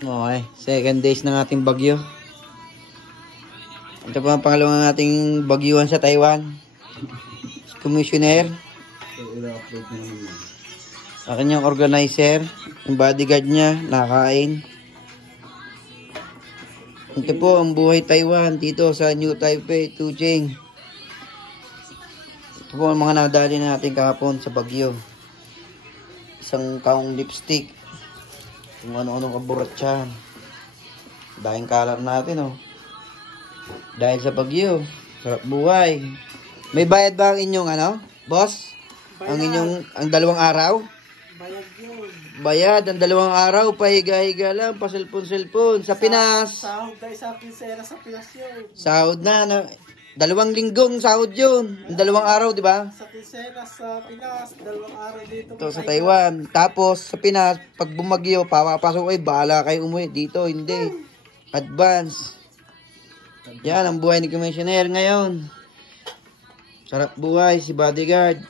Okay, second days ng ating bagyo. Ito po ang pangalawang ating bagyuhan sa Taiwan. Commissioner. Sa kanyang organizer. Yung bodyguard niya, nakain. Ito po ang buhay Taiwan dito sa New Taipei, Tuching. Ito po ang mga nadali natin kahapon sa bagyo. Isang taong lipstick. Kung ano-anong kaburatsahan. Dahil kalat natin, oh. Dahil sa bagyo. Sarap buhay. May bayad ba ang inyong, boss? Bayad. Ang 2 araw? Bayad yun. Bayad, ang 2 araw, pahiga-higa lang, paselpon-selpon. Sa Pinas. Sahod tayo sa Pinsera sa Pinas yun. Sahod na. 2 linggong sahod yun. Ang 2 araw, di ba? Sa Pinsera sa Pinas, 2 araw dito. Ito sa Taiwan. Tapos sa Pinas, pag bumagyo, papapasok kayo, bahala kayo umuwi. Dito, hindi. Advance. Yan ang buhay ni Commissioner ngayon. Sarap buhay si bodyguard.